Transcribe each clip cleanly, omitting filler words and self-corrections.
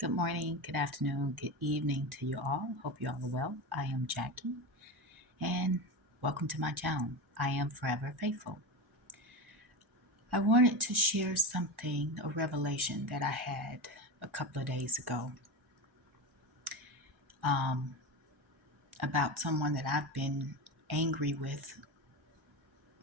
Good morning, good afternoon, good evening to you all. Hope you all are well. I am Jackie, and welcome to my channel. I am Forever Faithful. I wanted to share something, a revelation that I had a couple of days ago um, about someone that I've been angry with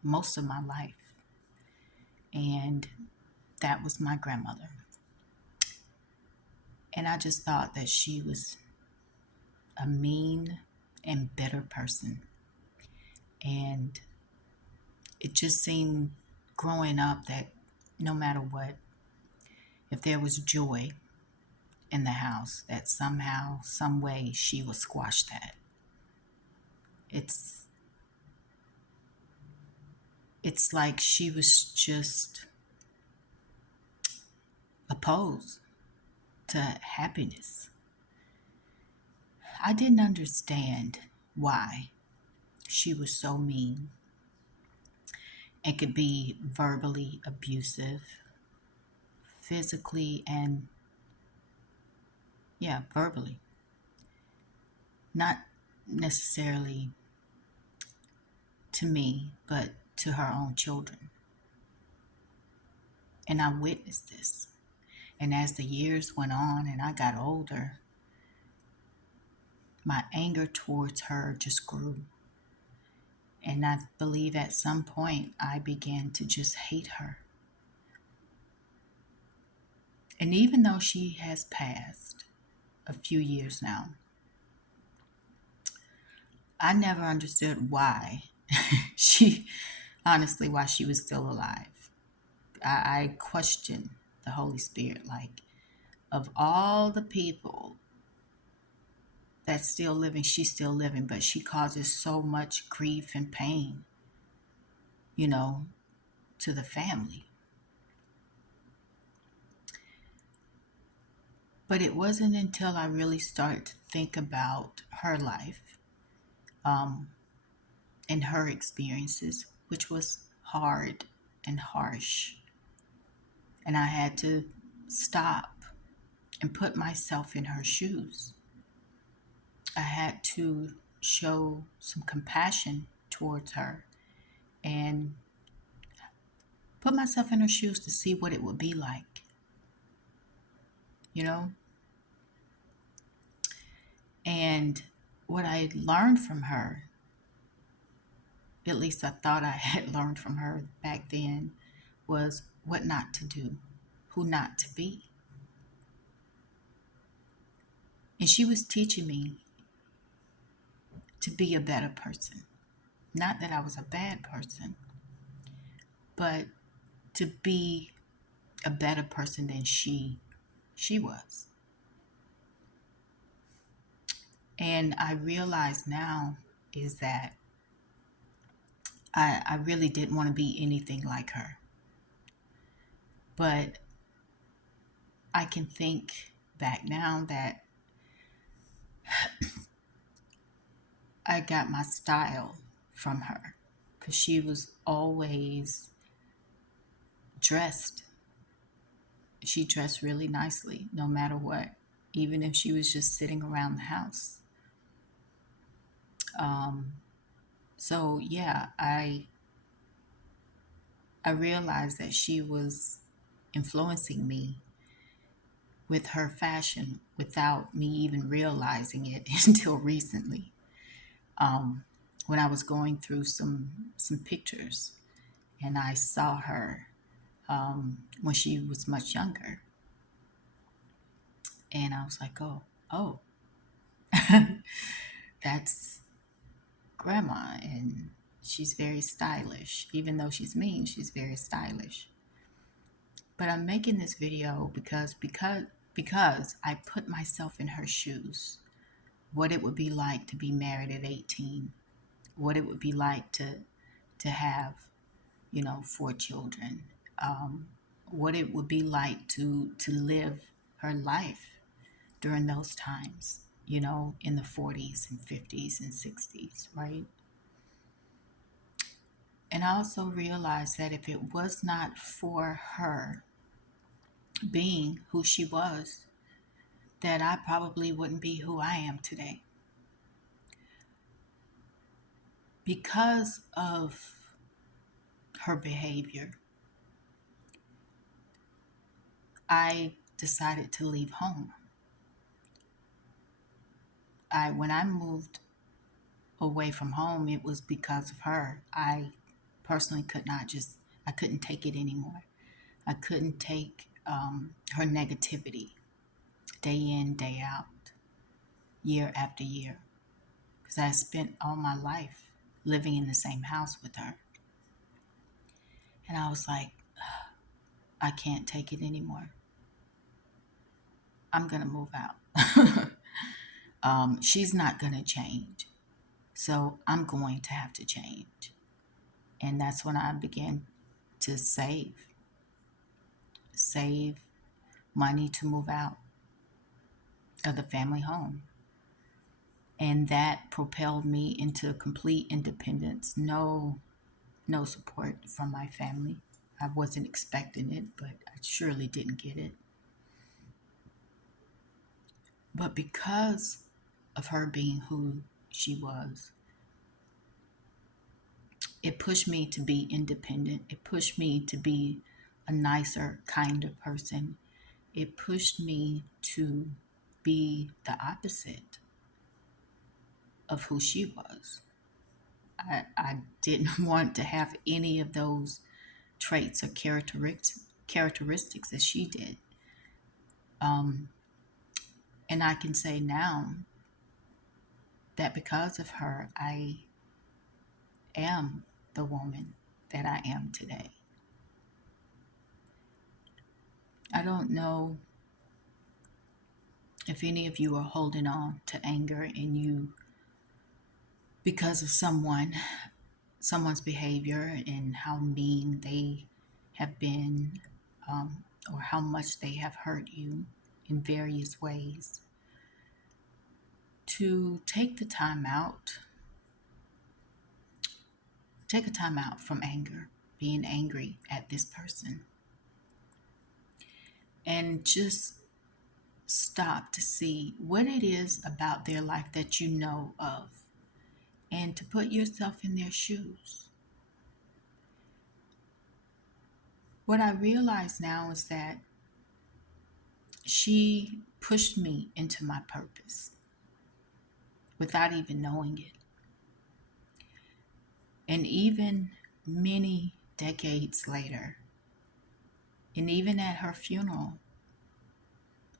most of my life, and that was my grandmother. And I just thought that she was a mean and bitter person. And it just seemed growing up that no matter what, if there was joy in the house, that somehow, some way she would squash that. It's it's like she was just opposed to happiness. I didn't understand why she was so mean and could be verbally abusive, physically, and yeah, verbally. Not necessarily to me, but to her own children. And I witnessed this. And as the years went on and I got older, my anger towards her just grew. And I believe at some point I began to just hate her. And even though she has passed a few years now, I never understood why she, honestly, why she was still alive. I questioned the Holy Spirit, like, of all the people that's still living, she's still living, but she causes so much grief and pain, you know, to the family. But it wasn't until I really started to think about her life um, and her experiences, which was hard and harsh. And I had to stop and put myself in her shoes. I had to show some compassion towards her and put myself in her shoes to see what it would be like, you know? And what I learned from her, at least I thought I had learned from her back then, was what not to do, who not to be. And she was teaching me to be a better person. Not that I was a bad person, but to be a better person than she was. And I realize now is that I really didn't want to be anything like her. But I can think back now that I got my style from her because she was always dressed. She dressed really nicely no matter what, even if she was just sitting around the house. Um, so yeah, I realized that she was influencing me with her fashion without me even realizing it until recently. Um, when I was going through some pictures and I saw her when she was much younger, and I was like, oh, that's grandma, and she's very stylish. Even though she's mean, she's very stylish. But I'm making this video because I put myself in her shoes. What it would be like to be married at 18, what it would be like to have, four children, what it would be like to live her life during those times, in the 40s and 50s and 60s, right? And I also realized that if it was not for her being who she was, that I probably wouldn't be who I am today. Because of her behavior, I decided to leave home. When I moved away from home, it was because of her. I personally I couldn't take it anymore. I couldn't take her negativity day in, day out, year after year, because I spent all my life living in the same house with her. And I was like, I can't take it anymore. I'm going to move out. She's not going to change. So I'm going to have to change. And that's when I began to save money to move out of the family home. And that propelled me into complete independence. No support from my family. I wasn't expecting it, but I surely didn't get it. But because of her being who she was, it pushed me to be independent. It pushed me to be a nicer, kinder person. It pushed me to be the opposite of who she was. I didn't want to have any of those traits or characteristics as she did. Um, and I can say now that because of her, I am the woman that I am today. I don't know if any of you are holding on to anger and you, because of someone's behavior and how mean they have been, or how much they have hurt you in various ways, to take a time out from anger, being angry at this person, and just stop to see what it is about their life that you know of, and to put yourself in their shoes. What I realize now is that she pushed me into my purpose without even knowing it. And even many decades later, and even at her funeral,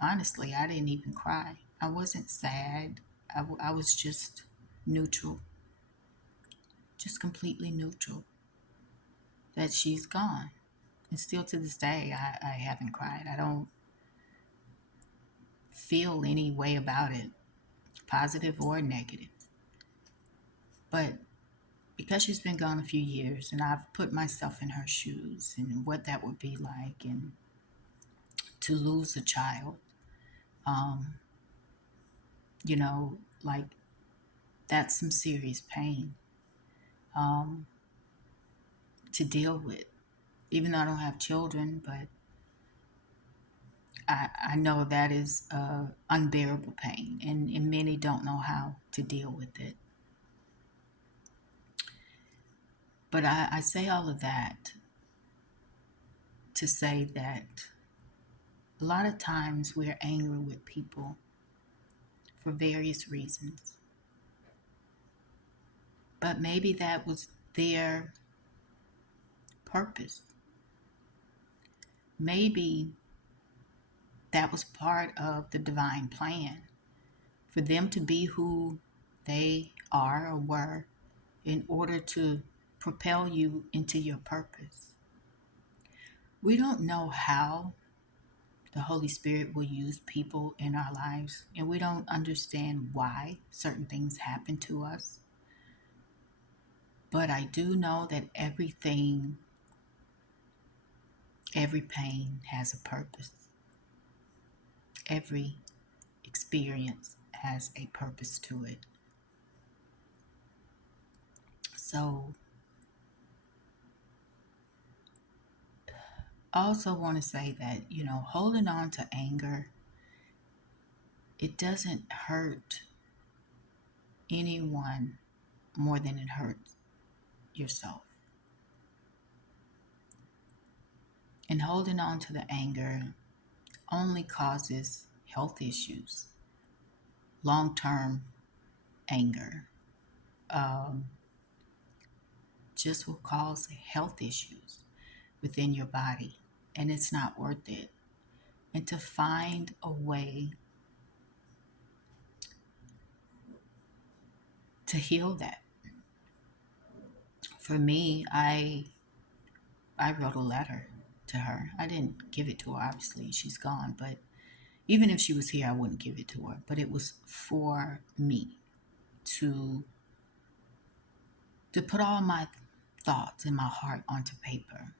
honestly, I didn't even cry. I wasn't sad. I was just neutral, just completely neutral that she's gone. And still to this day, I haven't cried. I don't feel any way about it, positive or negative. But because she's been gone a few years and I've put myself in her shoes and what that would be like, and to lose a child, um, you know, like that's some serious pain um, to deal with. Even though I don't have children, but I know that is unbearable pain, and many don't know how to deal with it. But I say all of that to say that a lot of times we're angry with people for various reasons. But maybe that was their purpose. Maybe that was part of the divine plan for them to be who they are or were in order to propel you into your purpose. We don't know how the Holy Spirit will use people in our lives, and we don't understand why certain things happen to us. But I do know that every pain has a purpose. Every experience has a purpose to it. So I also want to say that, holding on to anger it doesn't hurt anyone more than it hurts yourself. And holding on to the anger only causes health issues, long term anger. Um, just will cause health issues within your body, and it's not worth it. And to find a way to heal that. For me, I wrote a letter to her. I didn't give it to her, obviously, she's gone, but even if she was here, I wouldn't give it to her. But it was for me to put all my thoughts in my heart onto paper.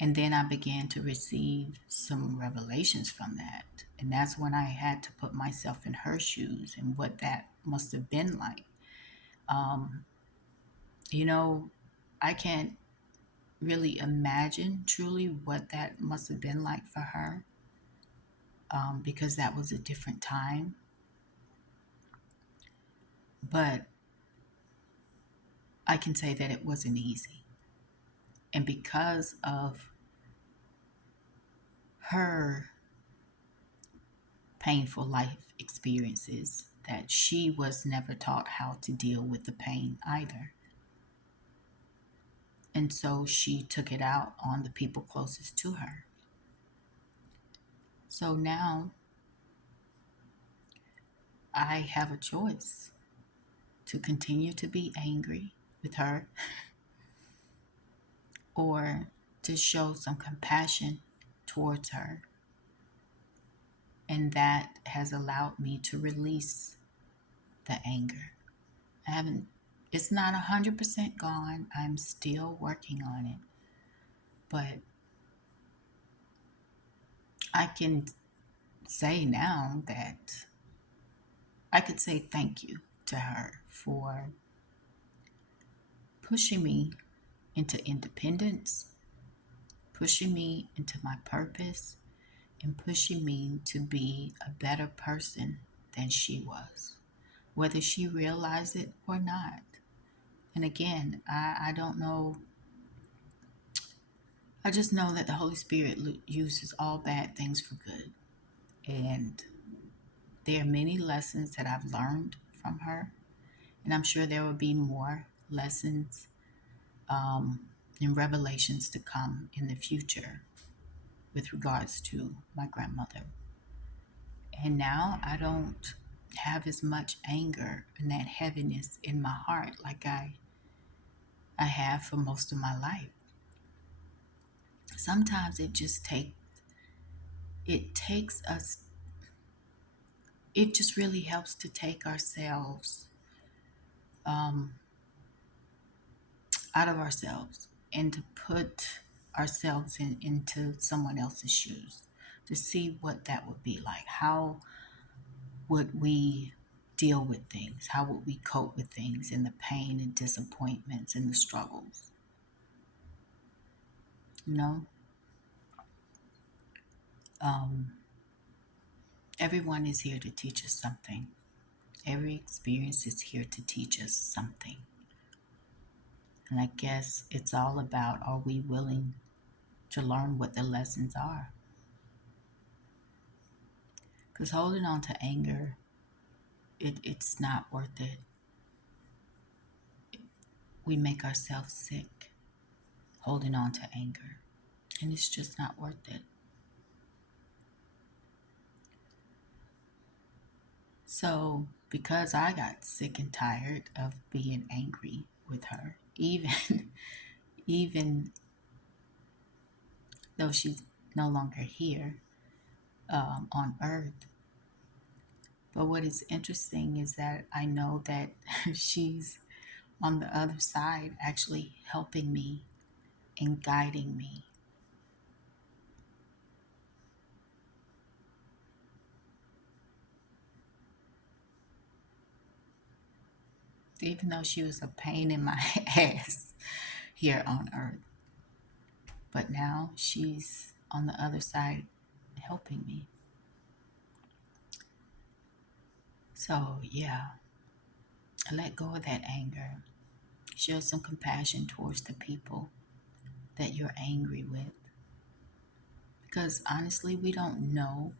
And then I began to receive some revelations from that. And that's when I had to put myself in her shoes and what that must have been like. Um, you know, I can't really imagine truly what that must have been like for her, because that was a different time. But I can say that it wasn't easy. And because of her painful life experiences, that she was never taught how to deal with the pain either. And so she took it out on the people closest to her. So now I have a choice to continue to be angry with her or to show some compassion towards her. And that has allowed me to release the anger. I haven't, it's not 100% gone. I'm still working on it. But I can say now that I could say thank you to her for pushing me into independence, pushing me into my purpose, and pushing me to be a better person than she was, whether she realized it or not. And again, I don't know. I just know that the Holy Spirit uses all bad things for good. And there are many lessons that I've learned from her. And I'm sure there will be more lessons um, and revelations to come in the future with regards to my grandmother. And now I don't have as much anger and that heaviness in my heart like I have for most of my life. Sometimes it takes us, it just really helps to take ourselves um, out of ourselves and to put ourselves into someone else's shoes to see what that would be like. How would we deal with things? How would we cope with things and the pain and disappointments and the struggles? You know, um, everyone is here to teach us something. Every experience is here to teach us something. And I guess it's all about, are we willing to learn what the lessons are? Because holding on to anger, it's not worth it. We make ourselves sick holding on to anger, and it's just not worth it. So, because I got sick and tired of being angry with her, even even though she's no longer here on earth. But what is interesting is that I know that she's on the other side actually helping me and guiding me. Even though she was a pain in my ass here on earth. But now she's on the other side helping me. So, yeah, let go of that anger. Show some compassion towards the people that you're angry with. Because honestly, we don't know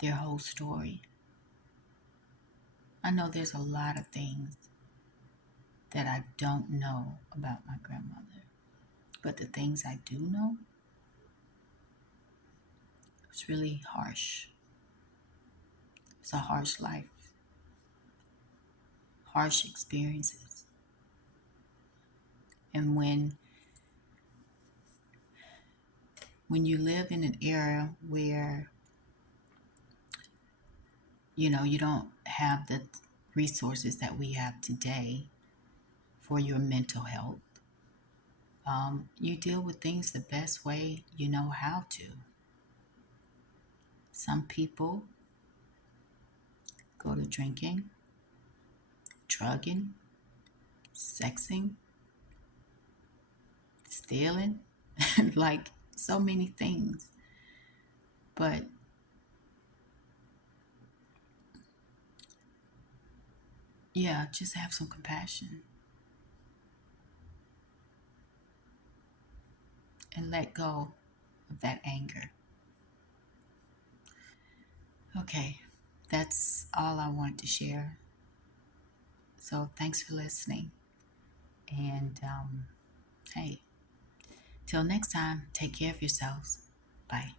their whole story. I know there's a lot of things that I don't know about my grandmother. But the things I do know, it's really harsh. It's a harsh life, harsh experiences. And when you live in an era where, you don't have the resources that we have today for your mental health, you deal with things the best way you know how to. Some people go to drinking, drugging, sexing, stealing, like so many things. But yeah, just have some compassion and let go of that anger. Okay, that's all I wanted to share. So thanks for listening. And hey, till next time, take care of yourselves. Bye.